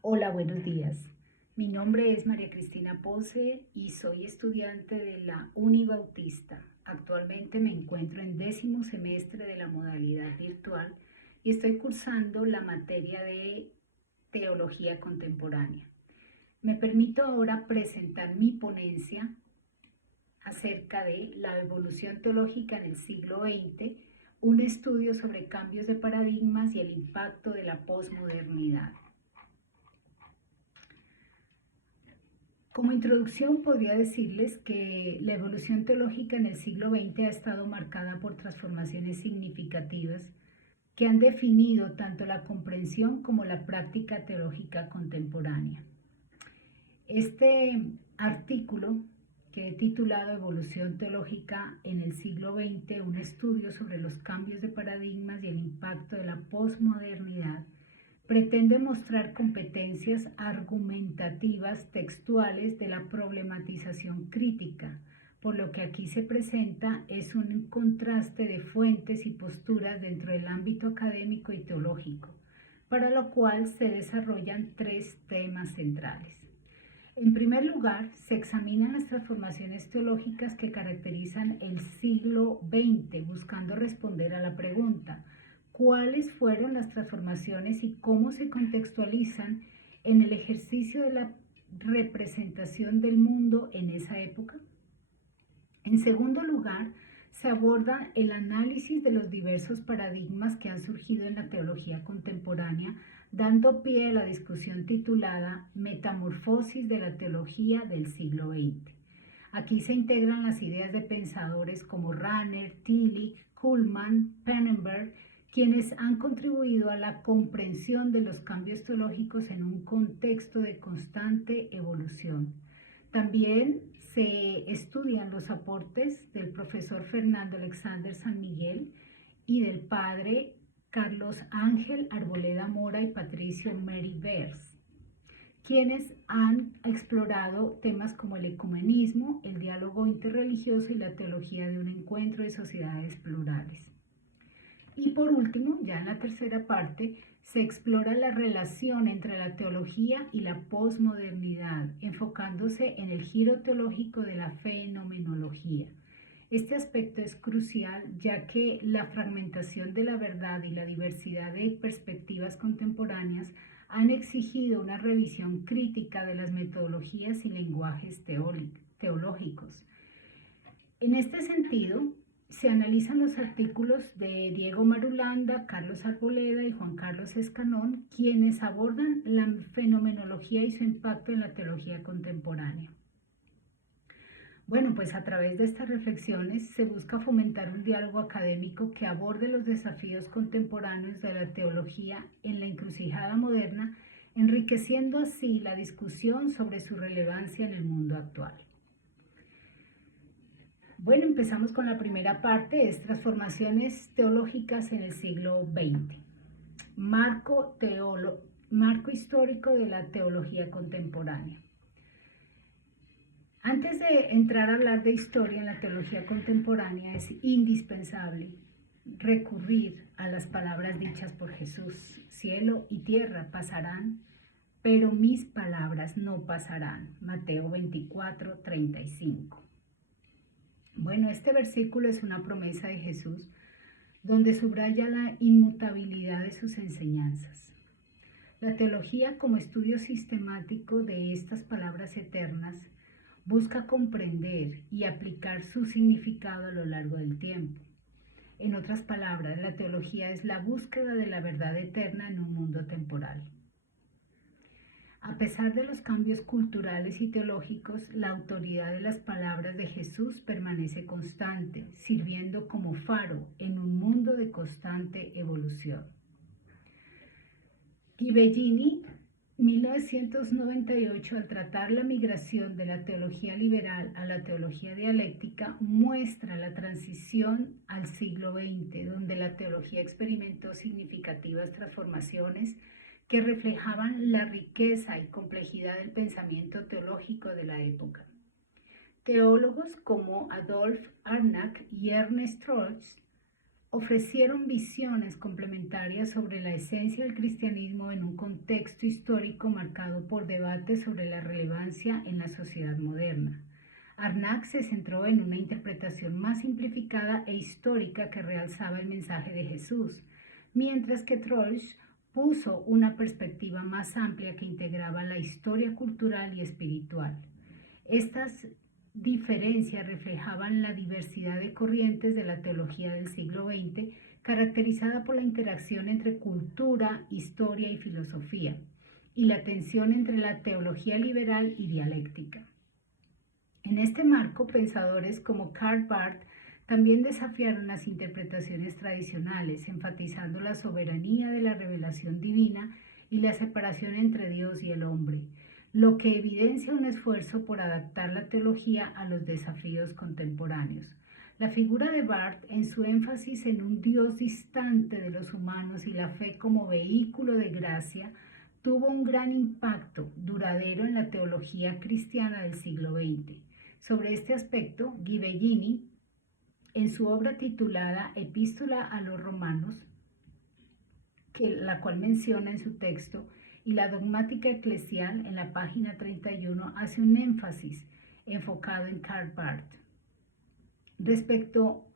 Hola, buenos días. Mi nombre es María Cristina Pose y soy estudiante de la Uni Bautista. Actualmente me encuentro en 10º semestre de la modalidad virtual y estoy cursando la materia de Teología Contemporánea. Me permito ahora presentar mi ponencia acerca de la evolución teológica en el siglo XX, un estudio sobre cambios de paradigmas y el impacto de la posmodernidad. Como introducción podría decirles que la evolución teológica en el siglo XX ha estado marcada por transformaciones significativas que han definido tanto la comprensión como la práctica teológica contemporánea. Este artículo, que he titulado Evolución teológica en el siglo XX, un estudio sobre los cambios de paradigmas y el impacto de la posmodernidad, pretende mostrar competencias argumentativas textuales de la problematización crítica, por lo que aquí se presenta es un contraste de fuentes y posturas dentro del ámbito académico y teológico, para lo cual se desarrollan 3 temas centrales. En primer lugar, se examinan las transformaciones teológicas que caracterizan el siglo XX, buscando responder a la pregunta: ¿cuáles fueron las transformaciones y cómo se contextualizan en el ejercicio de la representación del mundo en esa época? En segundo lugar, se aborda el análisis de los diversos paradigmas que han surgido en la teología contemporánea, dando pie a la discusión titulada Metamorfosis de la teología del siglo XX. Aquí se integran las ideas de pensadores como Rahner, Tillich, Kuhlmann, Pannenberg, quienes han contribuido a la comprensión de los cambios teológicos en un contexto de constante evolución. También se estudian los aportes del profesor Fernando Alexander San Miguel y del padre Carlos Ángel Arboleda Mora y Patricio Mary Vers, quienes han explorado temas como el ecumenismo, el diálogo interreligioso y la teología de un encuentro de sociedades plurales. Y por último, ya en la tercera parte, se explora la relación entre la teología y la posmodernidad, enfocándose en el giro teológico de la fenomenología. Este aspecto es crucial ya que la fragmentación de la verdad y la diversidad de perspectivas contemporáneas han exigido una revisión crítica de las metodologías y lenguajes teológicos. En este sentido, se analizan los artículos de Diego Marulanda, Carlos Arboleda y Juan Carlos Escanón, quienes abordan la fenomenología y su impacto en la teología contemporánea. Bueno, pues a través de estas reflexiones se busca fomentar un diálogo académico que aborde los desafíos contemporáneos de la teología en la encrucijada moderna, enriqueciendo así la discusión sobre su relevancia en el mundo actual. Bueno, empezamos con la primera parte, es transformaciones teológicas en el siglo XX. Marco histórico de la teología contemporánea. Antes de entrar a hablar de historia en la teología contemporánea, es indispensable recurrir a las palabras dichas por Jesús: cielo y tierra pasarán, pero mis palabras no pasarán. Mateo 24, 35. Bueno, este versículo es una promesa de Jesús donde subraya la inmutabilidad de sus enseñanzas. La teología, como estudio sistemático de estas palabras eternas, busca comprender y aplicar su significado a lo largo del tiempo. En otras palabras, la teología es la búsqueda de la verdad eterna en un mundo temporal. A pesar de los cambios culturales y teológicos, la autoridad de las palabras de Jesús permanece constante, sirviendo como faro en un mundo de constante evolución. Ghibellini, 1998, al tratar la migración de la teología liberal a la teología dialéctica, muestra la transición al siglo XX, donde la teología experimentó significativas transformaciones que reflejaban la riqueza y complejidad del pensamiento teológico de la época. Teólogos como Adolf Arnack y Ernest Troeltsch ofrecieron visiones complementarias sobre la esencia del cristianismo en un contexto histórico marcado por debates sobre la relevancia en la sociedad moderna. Harnack se centró en una interpretación más simplificada e histórica que realzaba el mensaje de Jesús, mientras que Troeltsch puso una perspectiva más amplia que integraba la historia cultural y espiritual. Estas diferencias reflejaban la diversidad de corrientes de la teología del siglo XX, caracterizada por la interacción entre cultura, historia y filosofía, y la tensión entre la teología liberal y dialéctica. En este marco, pensadores como Karl Barth también desafiaron las interpretaciones tradicionales, enfatizando la soberanía de la revelación divina y la separación entre Dios y el hombre, lo que evidencia un esfuerzo por adaptar la teología a los desafíos contemporáneos. La figura de Barth, en su énfasis en un Dios distante de los humanos y la fe como vehículo de gracia, tuvo un gran impacto duradero en la teología cristiana del siglo XX. Sobre este aspecto, Ghibellini, en su obra titulada Epístola a los Romanos, la cual menciona en su texto, y la dogmática eclesial en la página 31, hace un énfasis enfocado en Karl Barth. Respecto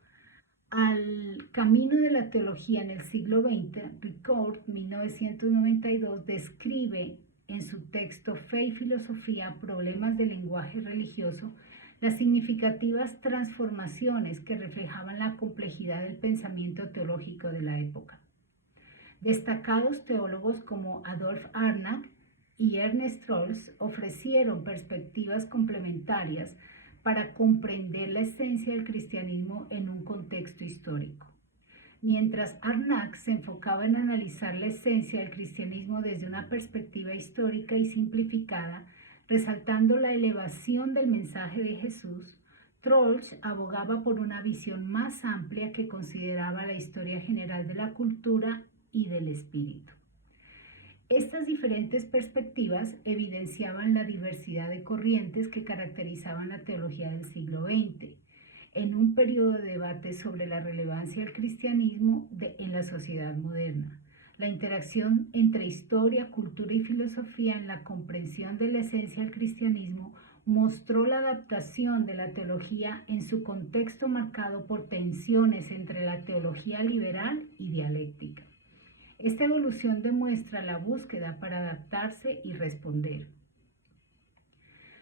al camino de la teología en el siglo XX, Ricord, 1992, describe en su texto Fe y filosofía, problemas del lenguaje religioso, las significativas transformaciones que reflejaban la complejidad del pensamiento teológico de la época. Destacados teólogos como Adolf Harnack y Ernest Troeltsch ofrecieron perspectivas complementarias para comprender la esencia del cristianismo en un contexto histórico. Mientras Harnack se enfocaba en analizar la esencia del cristianismo desde una perspectiva histórica y simplificada, resaltando la elevación del mensaje de Jesús, Troeltsch abogaba por una visión más amplia que consideraba la historia general de la cultura y del espíritu. Estas diferentes perspectivas evidenciaban la diversidad de corrientes que caracterizaban la teología del siglo XX, en un periodo de debate sobre la relevancia del cristianismo en la sociedad moderna. La interacción entre historia, cultura y filosofía en la comprensión de la esencia del cristianismo mostró la adaptación de la teología en su contexto marcado por tensiones entre la teología liberal y dialéctica. Esta evolución demuestra la búsqueda para adaptarse y responder.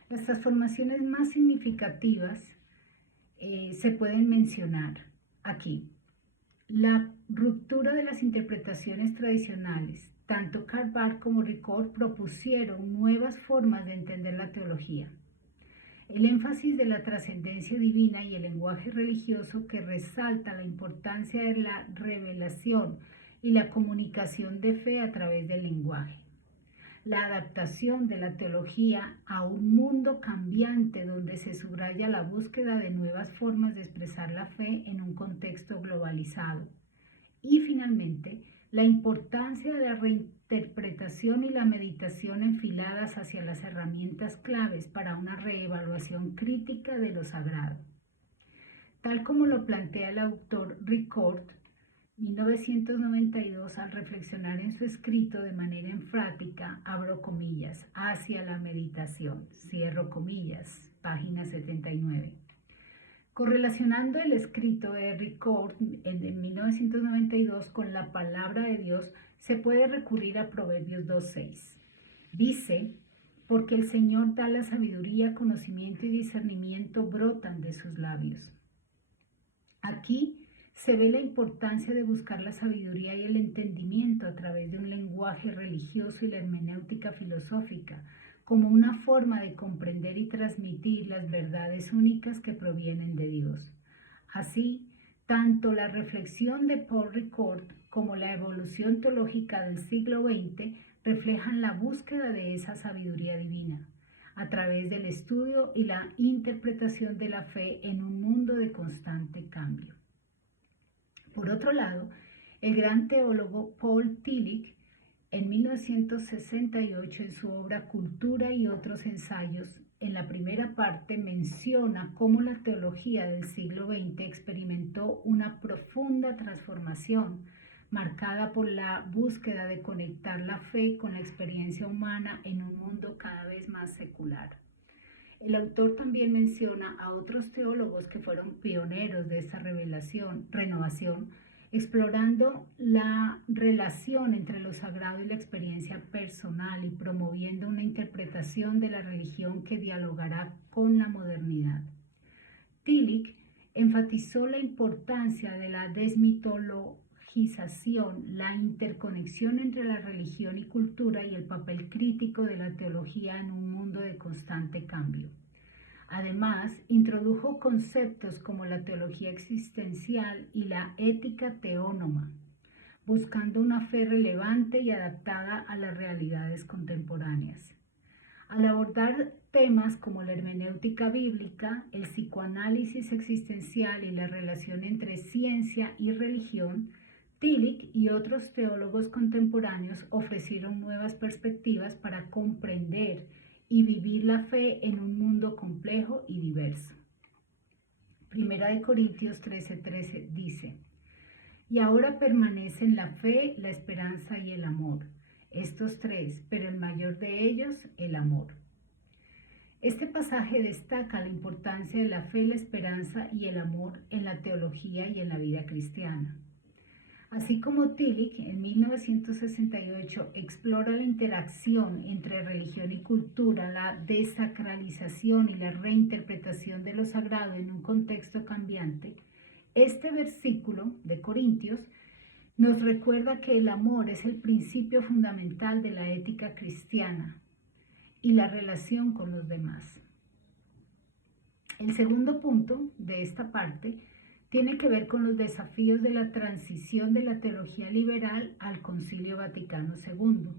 Las transformaciones más significativas se pueden mencionar aquí. La ruptura de las interpretaciones tradicionales. Tanto Karl Barth como Ricord propusieron nuevas formas de entender la teología. El énfasis de la trascendencia divina y el lenguaje religioso que resalta la importancia de la revelación y la comunicación de fe a través del lenguaje. La adaptación de la teología a un mundo cambiante donde se subraya la búsqueda de nuevas formas de expresar la fe en un contexto globalizado. Y finalmente, la importancia de la reinterpretación y la meditación enfiladas hacia las herramientas claves para una reevaluación crítica de lo sagrado. Tal como lo plantea el autor Ricord, 1992, al reflexionar en su escrito de manera enfática, abro comillas, hacia la meditación, cierro comillas, página 79. Correlacionando el escrito de Ricord en 1992 con la palabra de Dios, se puede recurrir a Proverbios 2:6. Dice, porque el Señor da la sabiduría, conocimiento y discernimiento brotan de sus labios. Aquí se ve la importancia de buscar la sabiduría y el entendimiento a través de un lenguaje religioso y la hermenéutica filosófica, como una forma de comprender y transmitir las verdades únicas que provienen de Dios. Así, tanto la reflexión de Paul Ricord como la evolución teológica del siglo XX reflejan la búsqueda de esa sabiduría divina, a través del estudio y la interpretación de la fe en un mundo de constante cambio. Por otro lado, el gran teólogo Paul Tillich En 1968, en su obra Cultura y otros ensayos, en la primera parte menciona cómo la teología del siglo XX experimentó una profunda transformación, marcada por la búsqueda de conectar la fe con la experiencia humana en un mundo cada vez más secular. El autor también menciona a otros teólogos que fueron pioneros de esta renovación, explorando la relación entre lo sagrado y la experiencia personal y promoviendo una interpretación de la religión que dialogará con la modernidad. Tillich enfatizó la importancia de la desmitologización, la interconexión entre la religión y cultura y el papel crítico de la teología en un mundo de constante cambio. Además, introdujo conceptos como la teología existencial y la ética teónoma, buscando una fe relevante y adaptada a las realidades contemporáneas. Al abordar temas como la hermenéutica bíblica, el psicoanálisis existencial y la relación entre ciencia y religión, Tillich y otros teólogos contemporáneos ofrecieron nuevas perspectivas para comprender y vivir la fe en un mundo complejo y diverso. Primera de Corintios 13:13 dice: y ahora permanecen la fe, la esperanza y el amor. Estos tres, pero el mayor de ellos, el amor. Este pasaje destaca la importancia de la fe, la esperanza y el amor en la teología y en la vida cristiana. Así como Tillich en 1968 explora la interacción entre religión y cultura, la desacralización y la reinterpretación de lo sagrado en un contexto cambiante, este versículo de Corintios nos recuerda que el amor es el principio fundamental de la ética cristiana y la relación con los demás. El segundo punto de esta parte tiene que ver con los desafíos de la transición de la teología liberal al Concilio Vaticano II.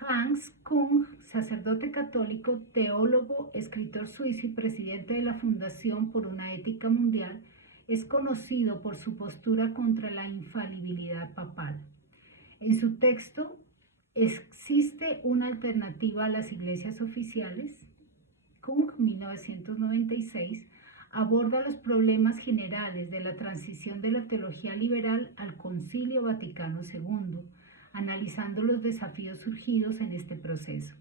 Hans Kung, sacerdote católico, teólogo, escritor suizo y presidente de la Fundación por una Ética Mundial, es conocido por su postura contra la infalibilidad papal. En su texto, ¿existe una alternativa a las iglesias oficiales? Kung, 1996, aborda los problemas generales de la transición de la teología liberal al Concilio Vaticano II, analizando los desafíos surgidos en este proceso.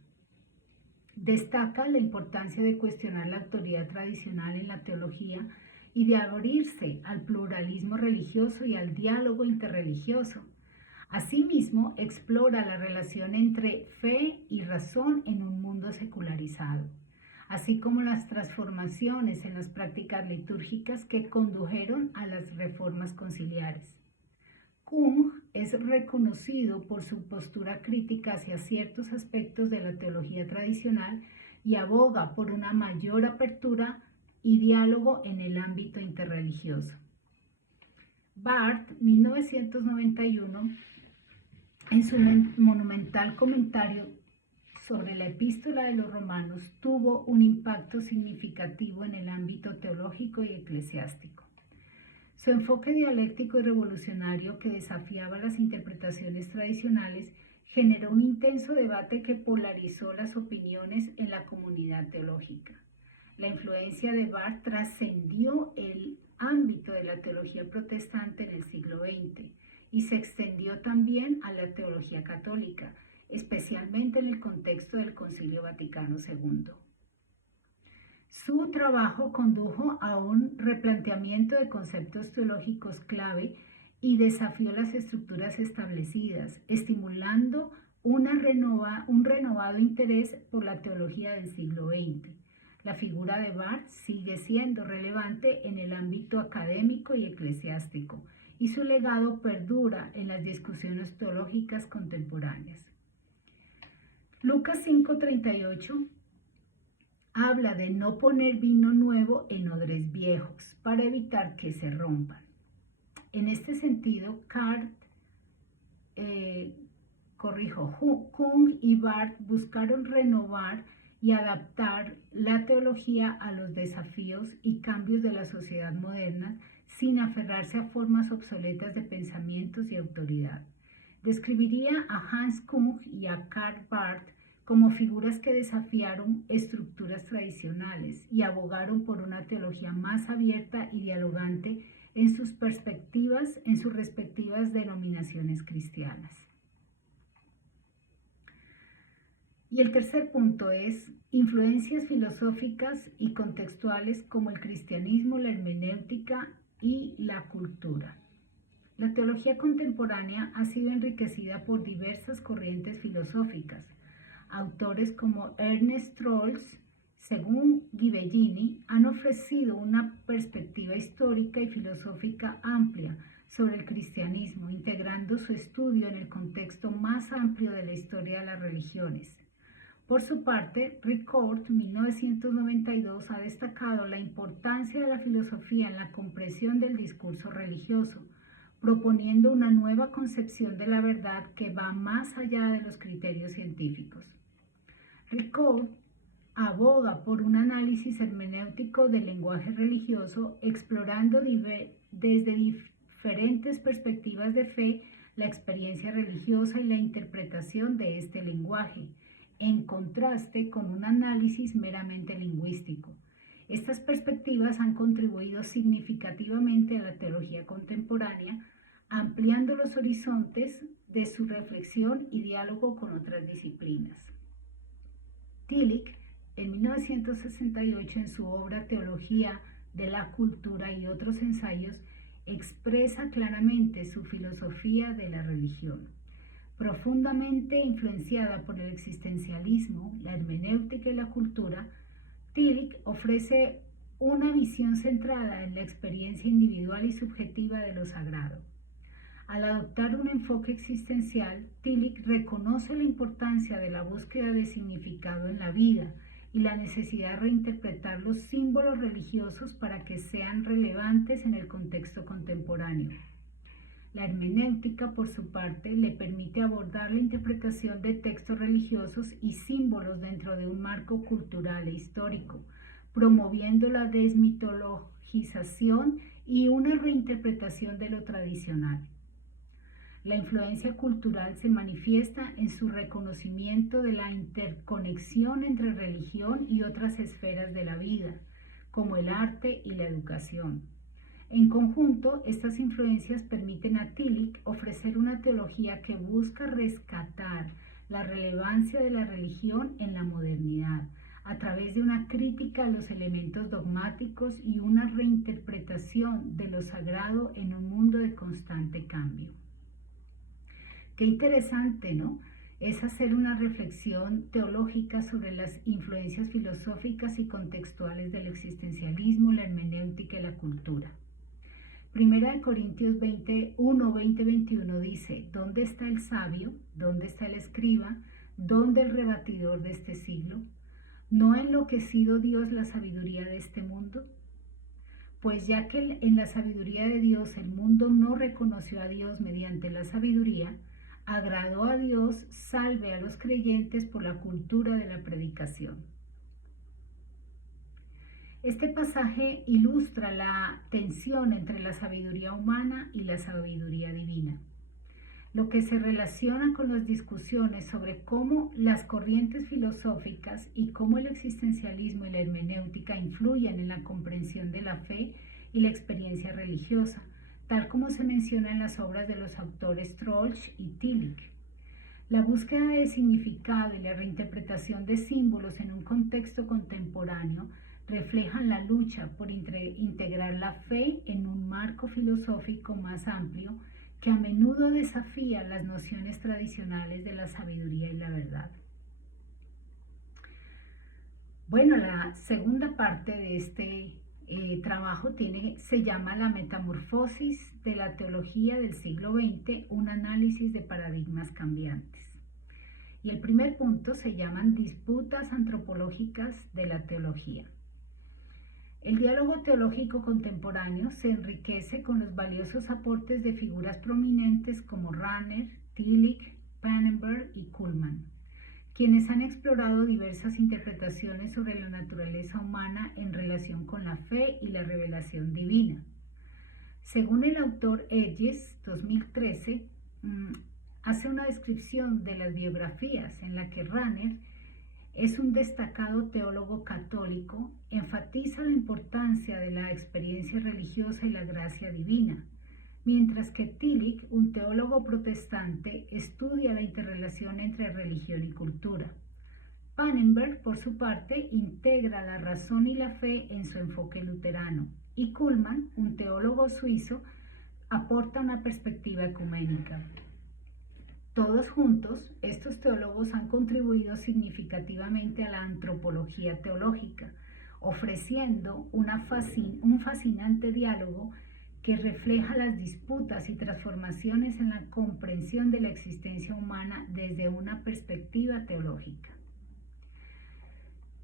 Destaca la importancia de cuestionar la autoridad tradicional en la teología y de abrirse al pluralismo religioso y al diálogo interreligioso. Asimismo, explora la relación entre fe y razón en un mundo secularizado, así como las transformaciones en las prácticas litúrgicas que condujeron a las reformas conciliares. Kung es reconocido por su postura crítica hacia ciertos aspectos de la teología tradicional y aboga por una mayor apertura y diálogo en el ámbito interreligioso. Barth, 1991, en su monumental comentario sobre la Epístola de los Romanos, tuvo un impacto significativo en el ámbito teológico y eclesiástico. Su enfoque dialéctico y revolucionario, que desafiaba las interpretaciones tradicionales, generó un intenso debate que polarizó las opiniones en la comunidad teológica. La influencia de Barth trascendió el ámbito de la teología protestante en el siglo XX y se extendió también a la teología católica, especialmente en el contexto del Concilio Vaticano II. Su trabajo condujo a un replanteamiento de conceptos teológicos clave y desafió las estructuras establecidas, estimulando un renovado interés por la teología del siglo XX. La figura de Barth sigue siendo relevante en el ámbito académico y eclesiástico, y su legado perdura en las discusiones teológicas contemporáneas. Lucas 5:38 habla de no poner vino nuevo en odres viejos para evitar que se rompan. En este sentido, Kung y Barth buscaron renovar y adaptar la teología a los desafíos y cambios de la sociedad moderna sin aferrarse a formas obsoletas de pensamientos y autoridad. describiría a Hans Kung y a Karl Barth como figuras que desafiaron estructuras tradicionales y abogaron por una teología más abierta y dialogante en sus respectivas denominaciones cristianas. Y el tercer punto es influencias filosóficas y contextuales como el cristianismo, la hermenéutica y la cultura. La teología contemporánea ha sido enriquecida por diversas corrientes filosóficas. Autores como Ernest Trolls, según Ghibellini, han ofrecido una perspectiva histórica y filosófica amplia sobre el cristianismo, integrando su estudio en el contexto más amplio de la historia de las religiones. Por su parte, Ricord, 1992, ha destacado la importancia de la filosofía en la comprensión del discurso religioso, proponiendo una nueva concepción de la verdad que va más allá de los criterios científicos. Ricord aboga por un análisis hermenéutico del lenguaje religioso, explorando desde diferentes perspectivas de fe la experiencia religiosa y la interpretación de este lenguaje, en contraste con un análisis meramente lingüístico. Estas perspectivas han contribuido significativamente a la teología contemporánea, ampliando los horizontes de su reflexión y diálogo con otras disciplinas. Tillich, en 1968, en su obra Teología de la Cultura y otros ensayos, expresa claramente su filosofía de la religión. Profundamente influenciada por el existencialismo, la hermenéutica y la cultura, Tillich ofrece una visión centrada en la experiencia individual y subjetiva de lo sagrado. Al adoptar un enfoque existencial, Tillich reconoce la importancia de la búsqueda de significado en la vida y la necesidad de reinterpretar los símbolos religiosos para que sean relevantes en el contexto contemporáneo. La hermenéutica, por su parte, le permite abordar la interpretación de textos religiosos y símbolos dentro de un marco cultural e histórico, promoviendo la desmitologización y una reinterpretación de lo tradicional. La influencia cultural se manifiesta en su reconocimiento de la interconexión entre religión y otras esferas de la vida, como el arte y la educación. En conjunto, estas influencias permiten a Tillich ofrecer una teología que busca rescatar la relevancia de la religión en la modernidad, a través de una crítica a los elementos dogmáticos y una reinterpretación de lo sagrado en un mundo de constante cambio. Qué interesante, ¿no? Es hacer una reflexión teológica sobre las influencias filosóficas y contextuales del existencialismo, la hermenéutica y la cultura. Primera de Corintios 20-21 dice: ¿dónde está el sabio? ¿Dónde está el escriba? ¿Dónde el rebatidor de este siglo? ¿No ha enloquecido Dios la sabiduría de este mundo? Pues ya que en la sabiduría de Dios el mundo no reconoció a Dios mediante la sabiduría, agradó a Dios salve a los creyentes por la cultura de la predicación. Este pasaje ilustra la tensión entre la sabiduría humana y la sabiduría divina, lo que se relaciona con las discusiones sobre cómo las corrientes filosóficas y cómo el existencialismo y la hermenéutica influyen en la comprensión de la fe y la experiencia religiosa, tal como se menciona en las obras de los autores Trolls y Tillich. La búsqueda de significado y la reinterpretación de símbolos en un contexto contemporáneo reflejan la lucha por integrar la fe en un marco filosófico más amplio que a menudo desafía las nociones tradicionales de la sabiduría y la verdad. Bueno, la segunda parte de este trabajo se llama La metamorfosis de la teología del siglo XX, un análisis de paradigmas cambiantes. Y el primer punto se llaman disputas antropológicas de la teología. El diálogo teológico contemporáneo se enriquece con los valiosos aportes de figuras prominentes como Rahner, Tillich, Pannenberg y Kuhlmann, quienes han explorado diversas interpretaciones sobre la naturaleza humana en relación con la fe y la revelación divina. Según el autor Edges, 2013, hace una descripción de las biografías en la que Rahner es un destacado teólogo católico, enfatiza la importancia de la experiencia religiosa y la gracia divina, mientras que Tillich, un teólogo protestante, estudia la interrelación entre religión y cultura. Pannenberg, por su parte, integra la razón y la fe en su enfoque luterano, y Kuhlmann, un teólogo suizo, aporta una perspectiva ecuménica. Todos juntos, estos teólogos han contribuido significativamente a la antropología teológica, ofreciendo un fascinante diálogo que refleja las disputas y transformaciones en la comprensión de la existencia humana desde una perspectiva teológica.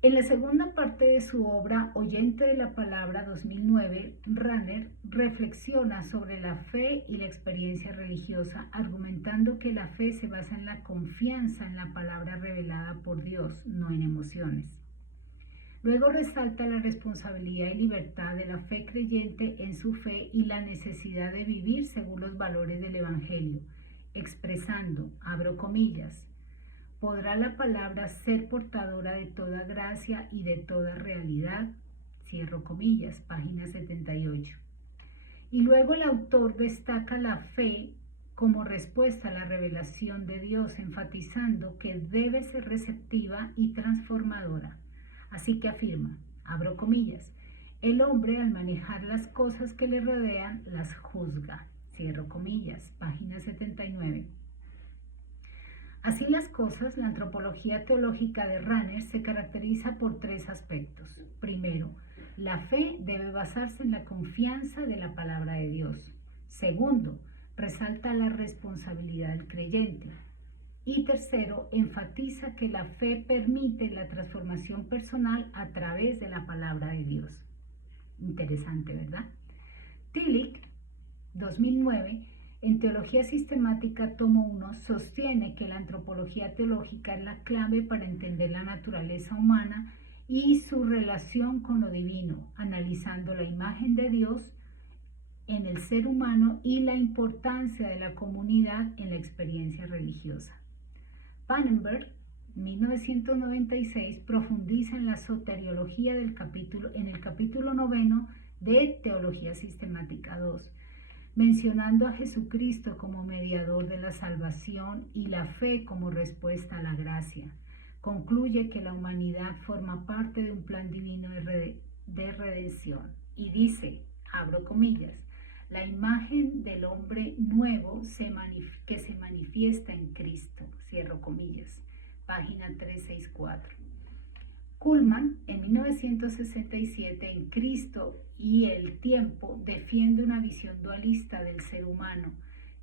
En la segunda parte de su obra Oyente de la Palabra 2009, Rahner reflexiona sobre la fe y la experiencia religiosa, argumentando que la fe se basa en la confianza en la palabra revelada por Dios, no en emociones. Luego resalta la responsabilidad y libertad de la fe creyente en su fe y la necesidad de vivir según los valores del Evangelio, expresando, abro comillas, ¿podrá la palabra ser portadora de toda gracia y de toda realidad? Cierro comillas, página 78. Y luego el autor destaca la fe como respuesta a la revelación de Dios, enfatizando que debe ser receptiva y transformadora. Así que afirma, abro comillas, el hombre al manejar las cosas que le rodean las juzga. Cierro comillas, página 79. Así las cosas, la antropología teológica de Rahner se caracteriza por tres aspectos. Primero, la fe debe basarse en la confianza de la palabra de Dios. Segundo, resalta la responsabilidad del creyente. Y tercero, enfatiza que la fe permite la transformación personal a través de la palabra de Dios. Interesante, ¿verdad? Tillich, 2009, en Teología Sistemática, tomo 1, sostiene que la antropología teológica es la clave para entender la naturaleza humana y su relación con lo divino, analizando la imagen de Dios en el ser humano y la importancia de la comunidad en la experiencia religiosa. Pannenberg, 1996, profundiza en la soteriología en el capítulo 9 de Teología Sistemática 2, mencionando a Jesucristo como mediador de la salvación y la fe como respuesta a la gracia. Concluye que la humanidad forma parte de un plan divino de redención y dice, abro comillas, la imagen del hombre nuevo que se manifiesta en Cristo, cierro comillas, página 364. Kuhlmann, en 1967, en Cristo y el tiempo, defiende una visión dualista del ser humano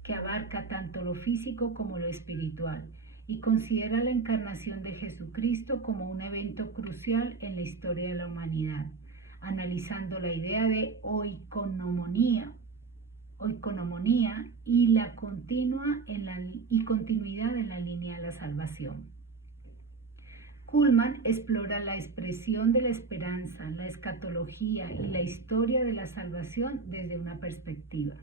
que abarca tanto lo físico como lo espiritual y considera la encarnación de Jesucristo como un evento crucial en la historia de la humanidad, analizando la idea de oikonomonía y la continuidad en la línea de la salvación. Kuhlmann explora la expresión de la esperanza, la escatología y la historia de la salvación desde una perspectiva.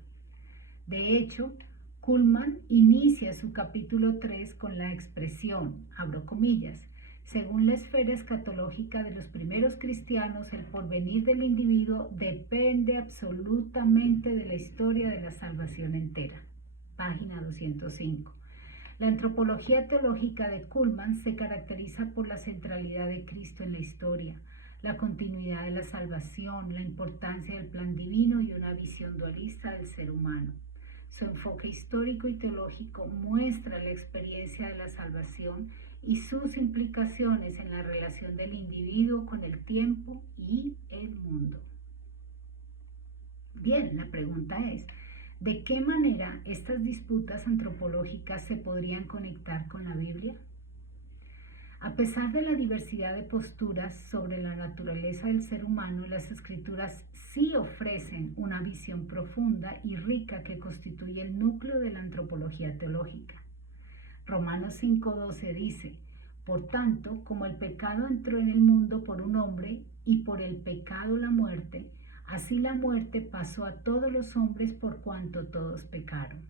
De hecho, Kuhlmann inicia su capítulo 3 con la expresión, abro comillas, según la esfera escatológica de los primeros cristianos, el porvenir del individuo depende absolutamente de la historia de la salvación entera. Página 205. La antropología teológica de Kuhlmann se caracteriza por la centralidad de Cristo en la historia, la continuidad de la salvación, la importancia del plan divino y una visión dualista del ser humano. Su enfoque histórico y teológico muestra la experiencia de la salvación y sus implicaciones en la relación del individuo con el tiempo y el mundo. Bien, la pregunta es, ¿de qué manera estas disputas antropológicas se podrían conectar con la Biblia? A pesar de la diversidad de posturas sobre la naturaleza del ser humano, las Escrituras sí ofrecen una visión profunda y rica que constituye el núcleo de la antropología teológica. Romanos 5:12 dice, por tanto, como el pecado entró en el mundo por un hombre y por el pecado la muerte, así la muerte pasó a todos los hombres por cuanto todos pecaron.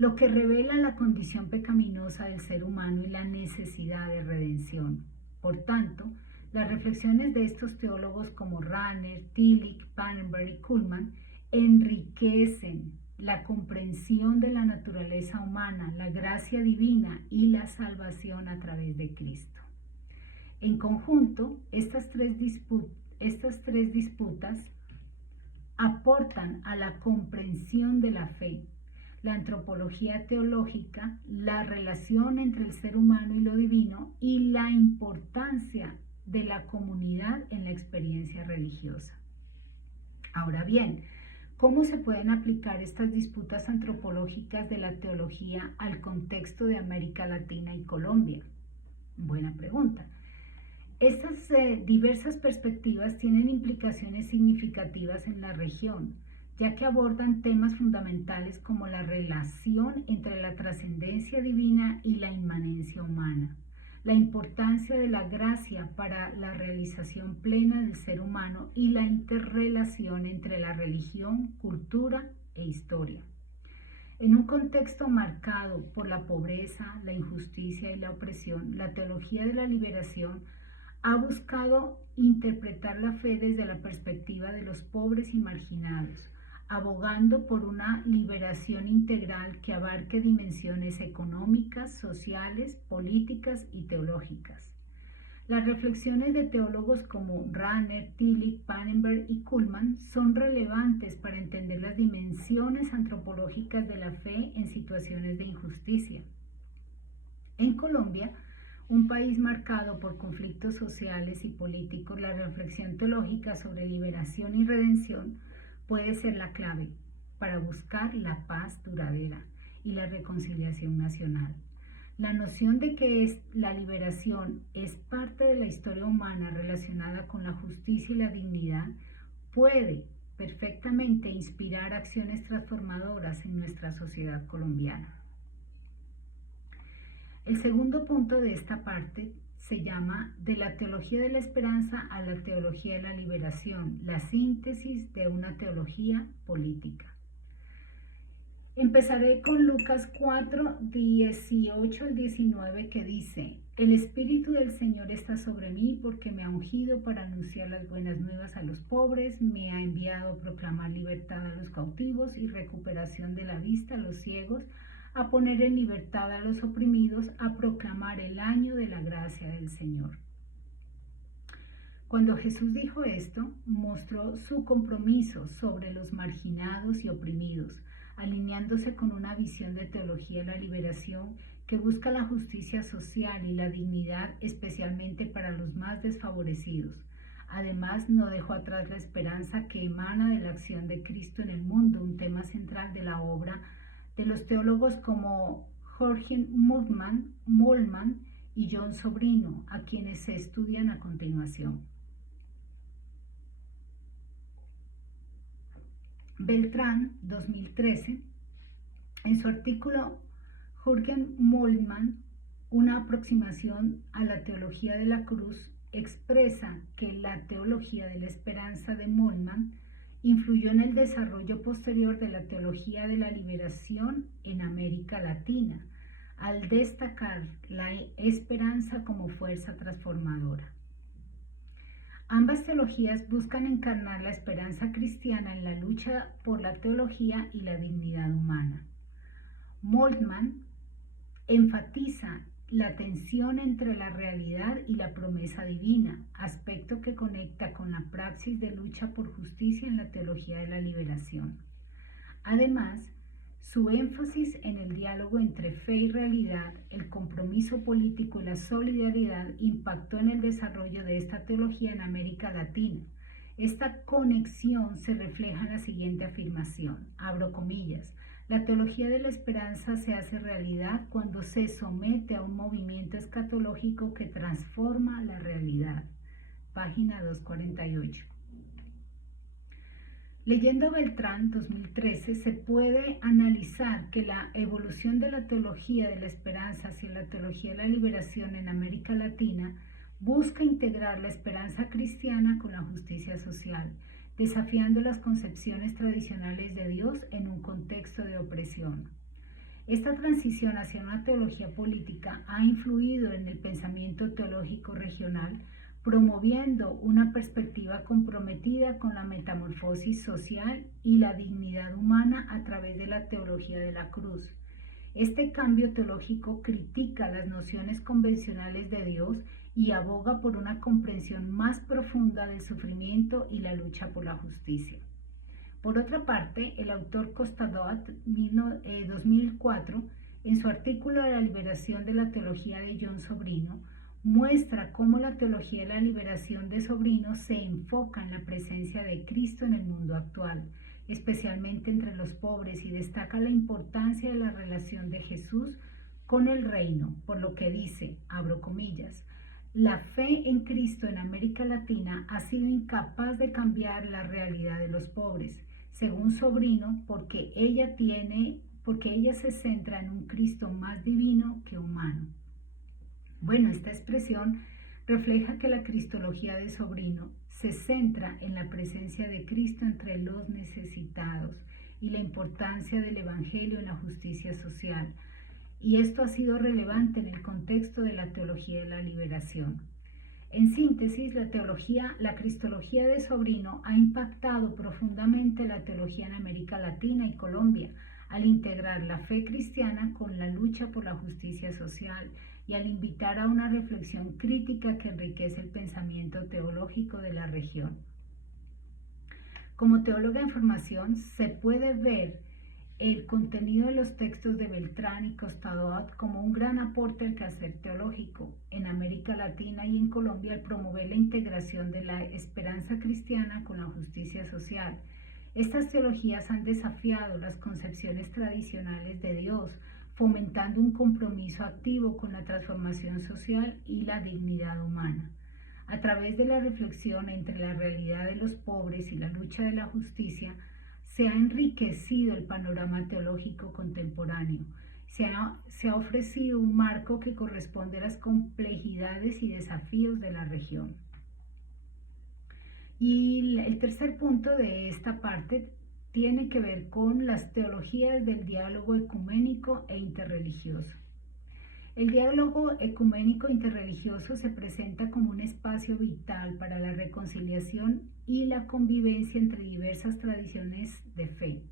lo que revela la condición pecaminosa del ser humano y la necesidad de redención. Por tanto, las reflexiones de estos teólogos como Rahner, Tillich, Pannenberg y Kuhlmann enriquecen la comprensión de la naturaleza humana, la gracia divina y la salvación a través de Cristo. En conjunto, estas tres disputas aportan a la comprensión de la fe, la antropología teológica, la relación entre el ser humano y lo divino y la importancia de la comunidad en la experiencia religiosa. Ahora bien, ¿cómo se pueden aplicar estas disputas antropológicas de la teología al contexto de América Latina y Colombia? Buena pregunta. Estas diversas perspectivas tienen implicaciones significativas en la región, ya que abordan temas fundamentales como la relación entre la trascendencia divina y la inmanencia humana, la importancia de la gracia para la realización plena del ser humano y la interrelación entre la religión, cultura e historia. En un contexto marcado por la pobreza, la injusticia y la opresión, la teología de la liberación ha buscado interpretar la fe desde la perspectiva de los pobres y marginados, abogando por una liberación integral que abarque dimensiones económicas, sociales, políticas y teológicas. Las reflexiones de teólogos como Rahner, Tillich, Pannenberg y Kuhlmann son relevantes para entender las dimensiones antropológicas de la fe en situaciones de injusticia. En Colombia, un país marcado por conflictos sociales y políticos, la reflexión teológica sobre liberación y redención puede ser la clave para buscar la paz duradera y la reconciliación nacional. La noción de que la liberación es parte de la historia humana relacionada con la justicia y la dignidad puede perfectamente inspirar acciones transformadoras en nuestra sociedad colombiana. El segundo punto de esta parte se llama de la teología de la esperanza a la teología de la liberación, la síntesis de una teología política. Empezaré con Lucas 4, 18 al 19 que dice: El Espíritu del Señor está sobre mí porque me ha ungido para anunciar las buenas nuevas a los pobres, me ha enviado a proclamar libertad a los cautivos y recuperación de la vista a los ciegos, a poner en libertad a los oprimidos, a proclamar el año de la gracia del Señor. Cuando Jesús dijo esto, mostró su compromiso sobre los marginados y oprimidos, alineándose con una visión de teología de la liberación que busca la justicia social y la dignidad, especialmente para los más desfavorecidos. Además, no dejó atrás la esperanza que emana de la acción de Cristo en el mundo, un tema central de la obra de los teólogos como Jürgen Moltmann y John Sobrino, a quienes se estudian a continuación. Beltrán, 2013, en su artículo Jürgen Moltmann, una aproximación a la teología de la cruz, expresa que la teología de la esperanza de Moltmann influyó en el desarrollo posterior de la teología de la liberación en América Latina, al destacar la esperanza como fuerza transformadora. Ambas teologías buscan encarnar la esperanza cristiana en la lucha por la teología y la dignidad humana. Moltmann enfatiza la tensión entre la realidad y la promesa divina, aspecto que conecta con la praxis de lucha por justicia en la teología de la liberación. Además, su énfasis en el diálogo entre fe y realidad, el compromiso político y la solidaridad impactó en el desarrollo de esta teología en América Latina. Esta conexión se refleja en la siguiente afirmación, abro comillas: la teología de la esperanza se hace realidad cuando se somete a un movimiento escatológico que transforma la realidad. Página 248. Leyendo Beltrán, 2013, se puede analizar que la evolución de la teología de la esperanza hacia la teología de la liberación en América Latina busca integrar la esperanza cristiana con la justicia social, desafiando las concepciones tradicionales de Dios en un contexto de opresión. Esta transición hacia una teología política ha influido en el pensamiento teológico regional, promoviendo una perspectiva comprometida con la metamorfosis social y la dignidad humana a través de la teología de la cruz. Este cambio teológico critica las nociones convencionales de Dios y aboga por una comprensión más profunda del sufrimiento y la lucha por la justicia. Por otra parte, el autor Costadot, 2004, en su artículo de la liberación de la teología de John Sobrino, muestra cómo la teología de la liberación de Sobrino se enfoca en la presencia de Cristo en el mundo actual, especialmente entre los pobres, y destaca la importancia de la relación de Jesús con el reino, por lo que dice, abro comillas, la fe en Cristo en América Latina ha sido incapaz de cambiar la realidad de los pobres, según Sobrino, porque ella se centra en un Cristo más divino que humano. Bueno, esta expresión refleja que la cristología de Sobrino se centra en la presencia de Cristo entre los necesitados y la importancia del Evangelio en la justicia social. Y esto ha sido relevante en el contexto de la teología de la liberación. En síntesis, la cristología de Sobrino ha impactado profundamente la teología en América Latina y Colombia, al integrar la fe cristiana con la lucha por la justicia social y al invitar a una reflexión crítica que enriquece el pensamiento teológico de la región. Como teóloga en formación, se puede ver el contenido de los textos de Beltrán y Costadot como un gran aporte al quehacer teológico en América Latina y en Colombia al promover la integración de la esperanza cristiana con la justicia social. Estas teologías han desafiado las concepciones tradicionales de Dios, fomentando un compromiso activo con la transformación social y la dignidad humana. A través de la reflexión entre la realidad de los pobres y la lucha de la justicia, se ha enriquecido el panorama teológico contemporáneo. Se ha ofrecido un marco que corresponde a las complejidades y desafíos de la región. Y el tercer punto de esta parte tiene que ver con las teologías del diálogo ecuménico e interreligioso. El diálogo ecuménico interreligioso se presenta como un espacio vital para la reconciliación y la convivencia entre diversas tradiciones de fe.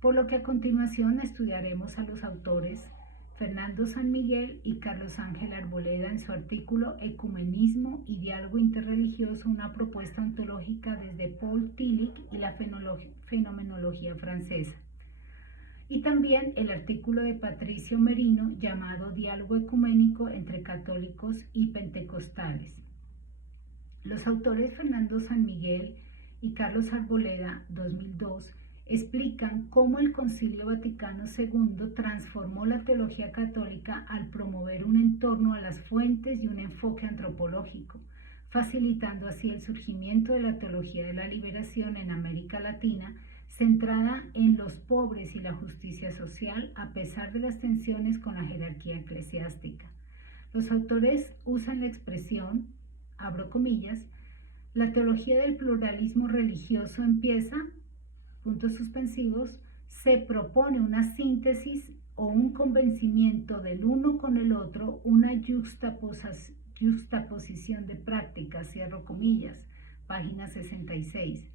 Por lo que a continuación estudiaremos a los autores Fernando San Miguel y Carlos Ángel Arboleda en su artículo Ecumenismo y Diálogo Interreligioso, una propuesta ontológica desde Paul Tillich y la fenomenología francesa. Y también el artículo de Patricio Merino llamado Diálogo Ecuménico entre Católicos y Pentecostales. Los autores Fernando San Miguel y Carlos Arboleda, 2002, explican cómo el Concilio Vaticano II transformó la teología católica al promover un entorno a las fuentes y un enfoque antropológico, facilitando así el surgimiento de la teología de la liberación en América Latina, centrada en los pobres y la justicia social a pesar de las tensiones con la jerarquía eclesiástica. Los autores usan la expresión, abro comillas, la teología del pluralismo religioso empieza, puntos suspensivos, se propone una síntesis o un convencimiento del uno con el otro, una juxtaposición de prácticas, cierro comillas, página 66.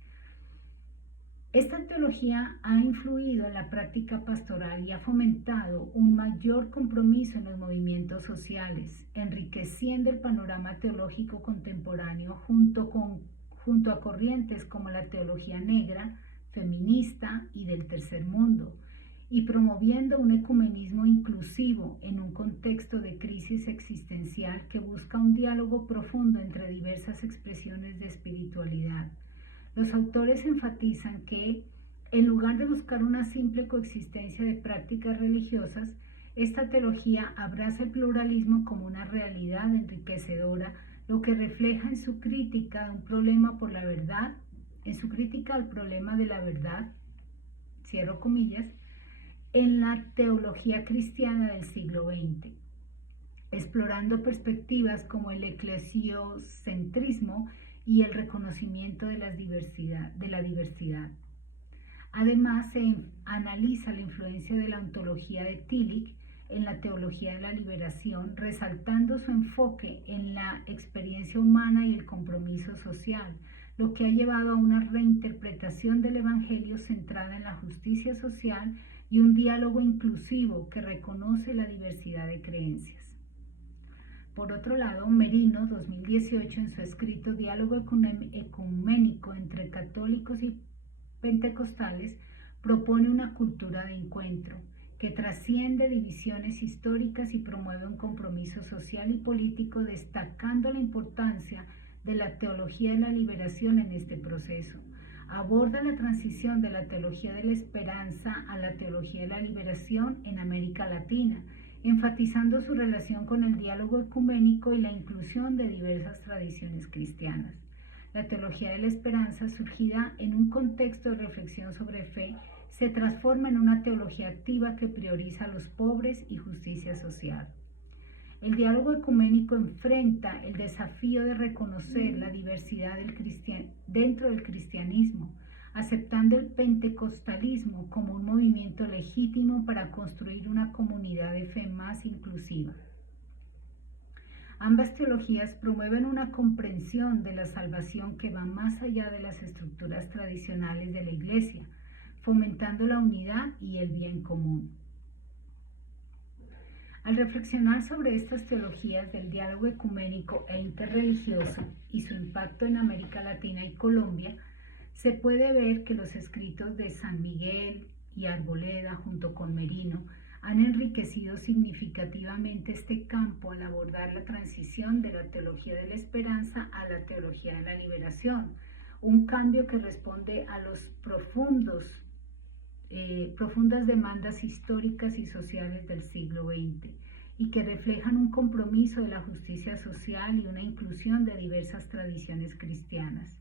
Esta teología ha influido en la práctica pastoral y ha fomentado un mayor compromiso en los movimientos sociales, enriqueciendo el panorama teológico contemporáneo junto a corrientes como la teología negra, feminista y del tercer mundo, y promoviendo un ecumenismo inclusivo en un contexto de crisis existencial que busca un diálogo profundo entre diversas expresiones de espiritualidad. Los autores enfatizan que, en lugar de buscar una simple coexistencia de prácticas religiosas, esta teología abraza el pluralismo como una realidad enriquecedora, lo que refleja en su crítica de un problema por la verdad, en su crítica al problema de la verdad, cierro comillas, en la teología cristiana del siglo XX, explorando perspectivas como el eclesiocentrismo y el reconocimiento de la diversidad. Además, se analiza la influencia de la ontología de Tillich en la teología de la liberación, resaltando su enfoque en la experiencia humana y el compromiso social, lo que ha llevado a una reinterpretación del Evangelio centrada en la justicia social y un diálogo inclusivo que reconoce la diversidad de creencias. Por otro lado, Merino, 2018, en su escrito Diálogo Ecuménico entre Católicos y Pentecostales, propone una cultura de encuentro que trasciende divisiones históricas y promueve un compromiso social y político, destacando la importancia de la teología de la liberación en este proceso. Aborda la transición de la teología de la esperanza a la teología de la liberación en América Latina, enfatizando su relación con el diálogo ecuménico y la inclusión de diversas tradiciones cristianas. La teología de la esperanza, surgida en un contexto de reflexión sobre fe, se transforma en una teología activa que prioriza a los pobres y justicia social. El diálogo ecuménico enfrenta el desafío de reconocer la diversidad dentro del cristianismo, aceptando el pentecostalismo como un movimiento legítimo para construir una comunidad de fe más inclusiva. Ambas teologías promueven una comprensión de la salvación que va más allá de las estructuras tradicionales de la Iglesia, fomentando la unidad y el bien común. Al reflexionar sobre estas teologías del diálogo ecuménico e interreligioso y su impacto en América Latina y Colombia, se puede ver que los escritos de San Miguel y Arboleda, junto con Merino, han enriquecido significativamente este campo al abordar la transición de la teología de la esperanza a la teología de la liberación, un cambio que responde a los profundas demandas históricas y sociales del siglo XX y que reflejan un compromiso de la justicia social y una inclusión de diversas tradiciones cristianas.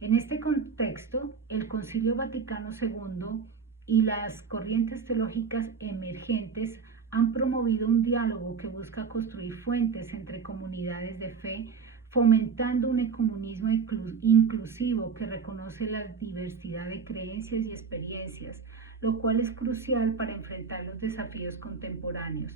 En este contexto, el Concilio Vaticano II y las corrientes teológicas emergentes han promovido un diálogo que busca construir fuentes entre comunidades de fe, fomentando un ecumenismo inclusivo que reconoce la diversidad de creencias y experiencias, lo cual es crucial para enfrentar los desafíos contemporáneos.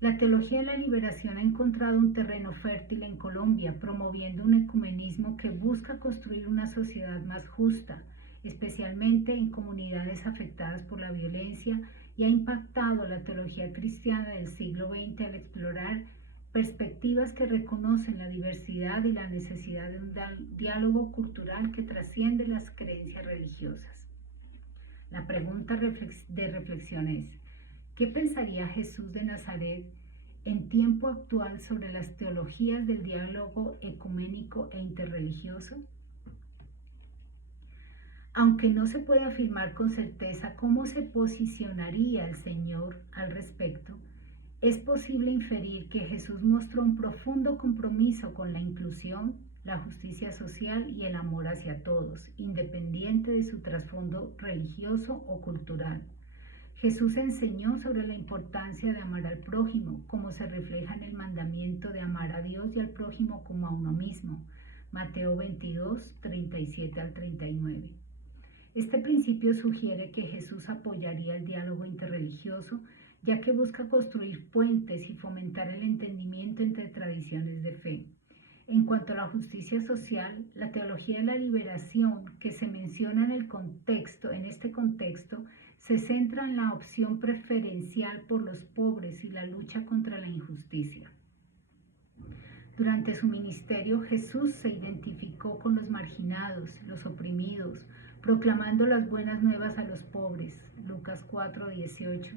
La teología de la liberación ha encontrado un terreno fértil en Colombia, promoviendo un ecumenismo que busca construir una sociedad más justa, especialmente en comunidades afectadas por la violencia, y ha impactado la teología cristiana del siglo XX al explorar perspectivas que reconocen la diversidad y la necesidad de un diálogo cultural que trasciende las creencias religiosas. La pregunta de reflexión es: ¿qué pensaría Jesús de Nazaret en tiempo actual sobre las teologías del diálogo ecuménico e interreligioso? Aunque no se puede afirmar con certeza cómo se posicionaría el Señor al respecto, es posible inferir que Jesús mostró un profundo compromiso con la inclusión, la justicia social y el amor hacia todos, independiente de su trasfondo religioso o cultural. Jesús enseñó sobre la importancia de amar al prójimo, como se refleja en el mandamiento de amar a Dios y al prójimo como a uno mismo, Mateo 22, 37 al 39. Este principio sugiere que Jesús apoyaría el diálogo interreligioso, ya que busca construir puentes y fomentar el entendimiento entre tradiciones de fe. En cuanto a la justicia social, la teología de la liberación que se menciona en este contexto, se centra en la opción preferencial por los pobres y la lucha contra la injusticia. Durante su ministerio, Jesús se identificó con los marginados, los oprimidos, proclamando las buenas nuevas a los pobres, Lucas 4:18.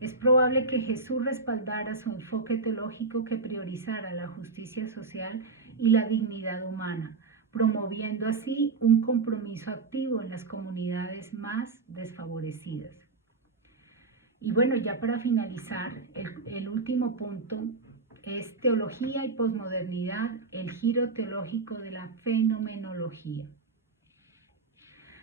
Es probable que Jesús respaldara su enfoque teológico que priorizara la justicia social y la dignidad humana, promoviendo así un compromiso activo en las comunidades más desfavorecidas. Y bueno, ya para finalizar, el último punto es teología y posmodernidad, el giro teológico de la fenomenología.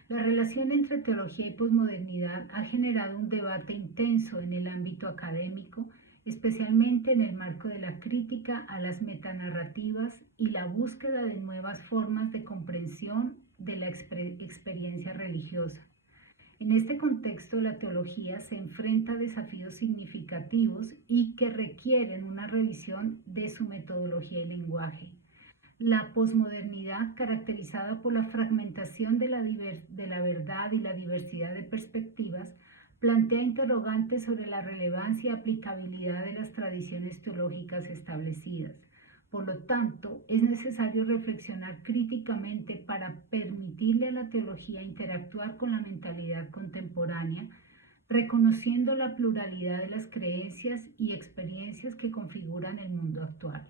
La relación entre teología y posmodernidad ha generado un debate intenso en el ámbito académico, especialmente en el marco de la crítica a las metanarrativas y la búsqueda de nuevas formas de comprensión de la experiencia religiosa. En este contexto, la teología se enfrenta a desafíos significativos y que requieren una revisión de su metodología y lenguaje. La posmodernidad, caracterizada por la fragmentación de la verdad y la diversidad de perspectivas, plantea interrogantes sobre la relevancia y aplicabilidad de las tradiciones teológicas establecidas. Por lo tanto, es necesario reflexionar críticamente para permitirle a la teología interactuar con la mentalidad contemporánea, reconociendo la pluralidad de las creencias y experiencias que configuran el mundo actual.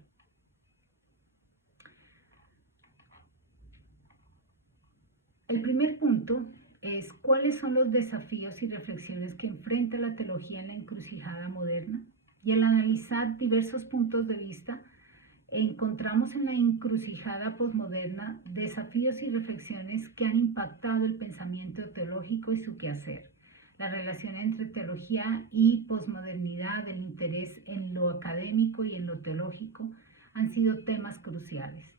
El primer punto es cuáles son los desafíos y reflexiones que enfrenta la teología en la encrucijada moderna. Y al analizar diversos puntos de vista, encontramos en la encrucijada posmoderna desafíos y reflexiones que han impactado el pensamiento teológico y su quehacer. La relación entre teología y posmodernidad, el interés en lo académico y en lo teológico han sido temas cruciales.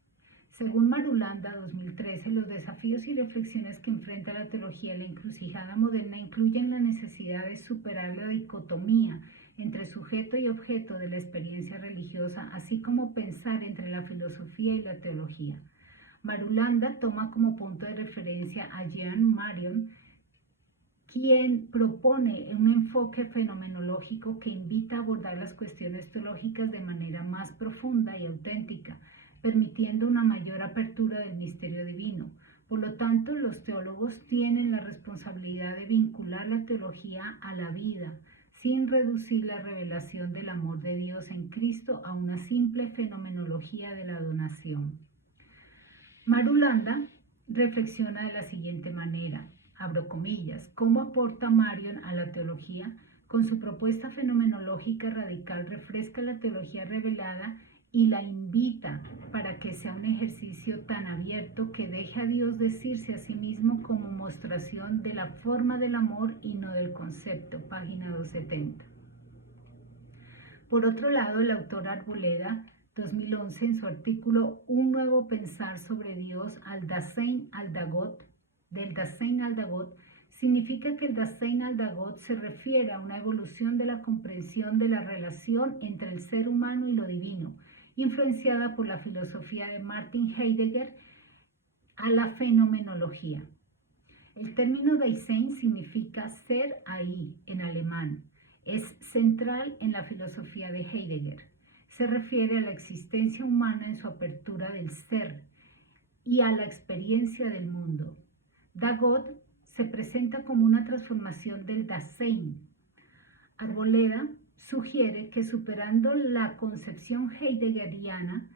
Según Marulanda 2013, los desafíos y reflexiones que enfrenta la teología en la encrucijada moderna incluyen la necesidad de superar la dicotomía entre sujeto y objeto de la experiencia religiosa, así como pensar entre la filosofía y la teología. Marulanda toma como punto de referencia a Jean Marion, quien propone un enfoque fenomenológico que invita a abordar las cuestiones teológicas de manera más profunda y auténtica, permitiendo una mayor apertura del misterio divino. Por lo tanto, los teólogos tienen la responsabilidad de vincular la teología a la vida, sin reducir la revelación del amor de Dios en Cristo a una simple fenomenología de la donación. Marulanda reflexiona de la siguiente manera, abro comillas, ¿cómo aporta Marion a la teología? Con su propuesta fenomenológica radical refresca la teología revelada y la invita para que sea un ejercicio tan abierto que deje a Dios decirse a sí mismo como mostración de la forma del amor y no del concepto, página 270. Por otro lado, el autor Arboleda, 2011, en su artículo Un nuevo pensar sobre Dios del Dasein al Dagot, significa que el Dasein al Dagot se refiere a una evolución de la comprensión de la relación entre el ser humano y lo divino, influenciada por la filosofía de Martin Heidegger a la fenomenología. El término Dasein significa ser ahí en alemán. Es central en la filosofía de Heidegger. Se refiere a la existencia humana en su apertura del ser y a la experiencia del mundo. Dagot se presenta como una transformación del Dasein. Arboleda sugiere que superando la concepción heideggeriana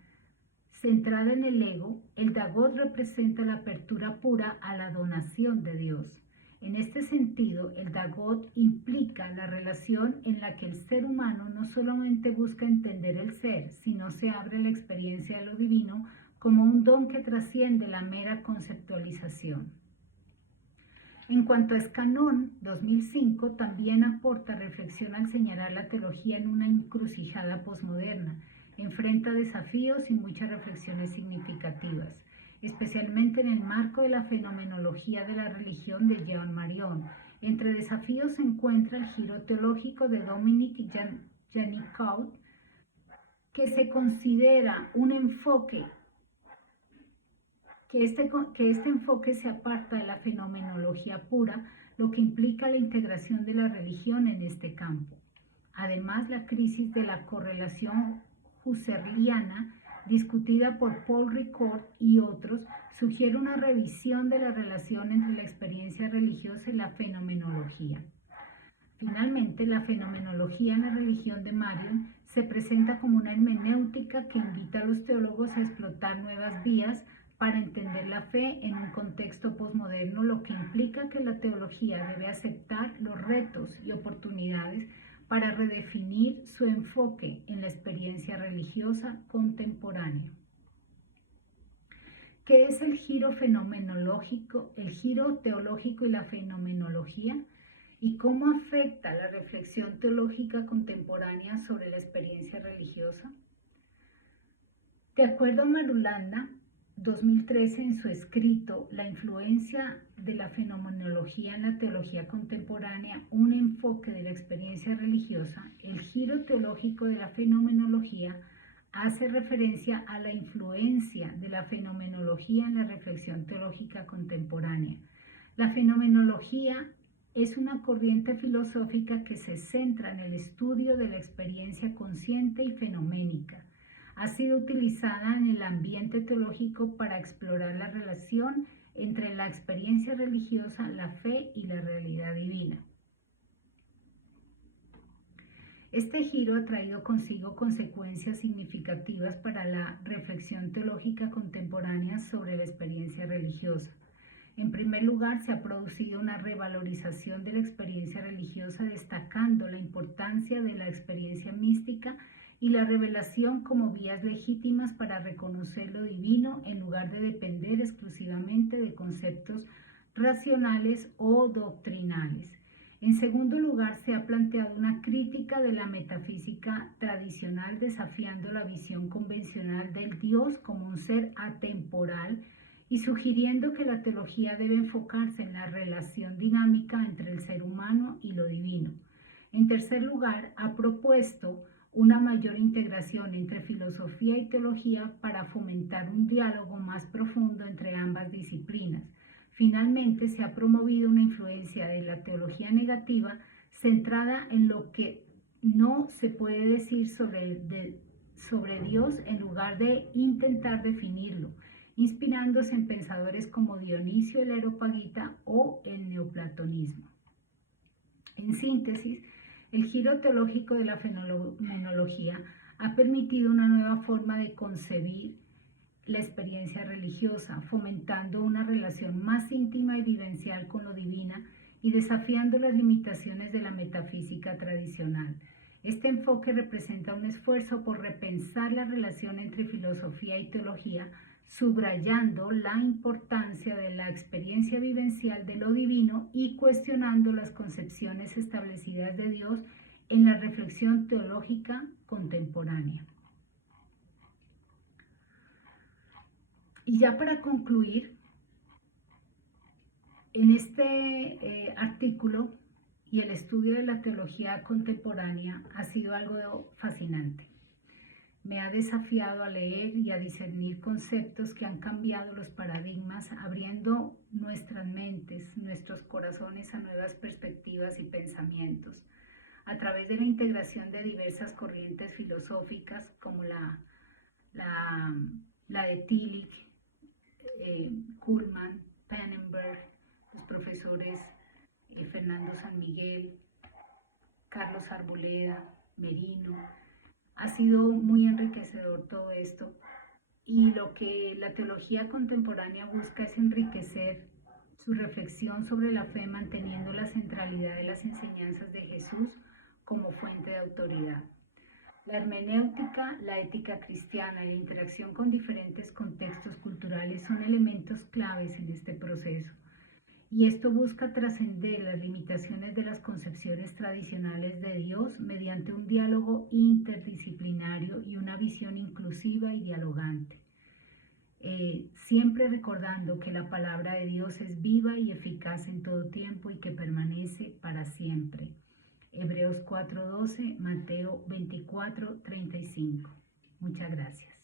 centrada en el ego, el Dagot representa la apertura pura a la donación de Dios. En este sentido, el Dagot implica la relación en la que el ser humano no solamente busca entender el ser, sino se abre a la experiencia de lo divino como un don que trasciende la mera conceptualización. En cuanto a Escanón, 2005, también aporta reflexión al señalar la teología en una encrucijada posmoderna. Enfrenta desafíos y muchas reflexiones significativas, especialmente en el marco de la fenomenología de la religión de Jean Marion. Entre desafíos se encuentra el giro teológico de Dominique Janicaud, que se considera un enfoque que este enfoque se aparta de la fenomenología pura, lo que implica la integración de la religión en este campo. Además, la crisis de la correlación husserliana, discutida por Paul Ricoeur y otros, sugiere una revisión de la relación entre la experiencia religiosa y la fenomenología. Finalmente, la fenomenología en la religión de Marion se presenta como una hermenéutica que invita a los teólogos a explotar nuevas vías para entender la fe en un contexto posmoderno, lo que implica que la teología debe aceptar los retos y oportunidades para redefinir su enfoque en la experiencia religiosa contemporánea. ¿Qué es el giro fenomenológico, el giro teológico y la fenomenología? ¿Y cómo afecta la reflexión teológica contemporánea sobre la experiencia religiosa? De acuerdo a Marulanda, 2013 en su escrito La influencia de la fenomenología en la teología contemporánea, un enfoque de la experiencia religiosa, el giro teológico de la fenomenología hace referencia a la influencia de la fenomenología en la reflexión teológica contemporánea. La fenomenología es una corriente filosófica que se centra en el estudio de la experiencia consciente y fenoménica. Ha sido utilizada en el ambiente teológico para explorar la relación entre la experiencia religiosa, la fe y la realidad divina. Este giro ha traído consigo consecuencias significativas para la reflexión teológica contemporánea sobre la experiencia religiosa. En primer lugar, se ha producido una revalorización de la experiencia religiosa, destacando la importancia de la experiencia mística y la revelación como vías legítimas para reconocer lo divino en lugar de depender exclusivamente de conceptos racionales o doctrinales. En segundo lugar, se ha planteado una crítica de la metafísica tradicional, desafiando la visión convencional del Dios como un ser atemporal y sugiriendo que la teología debe enfocarse en la relación dinámica entre el ser humano y lo divino. En tercer lugar, ha propuesto una mayor integración entre filosofía y teología para fomentar un diálogo más profundo entre ambas disciplinas. Finalmente, se ha promovido una influencia de la teología negativa centrada en lo que no se puede decir sobre Dios en lugar de intentar definirlo, inspirándose en pensadores como Dionisio el Areópagita o el neoplatonismo. En síntesis, el giro teológico de la fenomenología ha permitido una nueva forma de concebir la experiencia religiosa, fomentando una relación más íntima y vivencial con lo divino y desafiando las limitaciones de la metafísica tradicional. Este enfoque representa un esfuerzo por repensar la relación entre filosofía y teología, subrayando la importancia de la experiencia vivencial de lo divino y cuestionando las concepciones establecidas de Dios en la reflexión teológica contemporánea. Y ya para concluir, en este artículo y el estudio de la teología contemporánea ha sido algo fascinante. Me ha desafiado a leer y a discernir conceptos que han cambiado los paradigmas, abriendo nuestras mentes, nuestros corazones a nuevas perspectivas y pensamientos, a través de la integración de diversas corrientes filosóficas como la de Tillich, Kuhlman, Pannenberg, los profesores Fernando San Miguel, Carlos Arboleda, Merino. Ha sido muy enriquecedor todo esto y lo que la teología contemporánea busca es enriquecer su reflexión sobre la fe, manteniendo la centralidad de las enseñanzas de Jesús como fuente de autoridad. La hermenéutica, la ética cristiana y la interacción con diferentes contextos culturales son elementos claves en este proceso. Y esto busca trascender las limitaciones de las concepciones tradicionales de Dios mediante un diálogo interdisciplinario y una visión inclusiva y dialogante. Siempre recordando que la palabra de Dios es viva y eficaz en todo tiempo y que permanece para siempre. Hebreos 4:12, Mateo 24:35. Muchas gracias.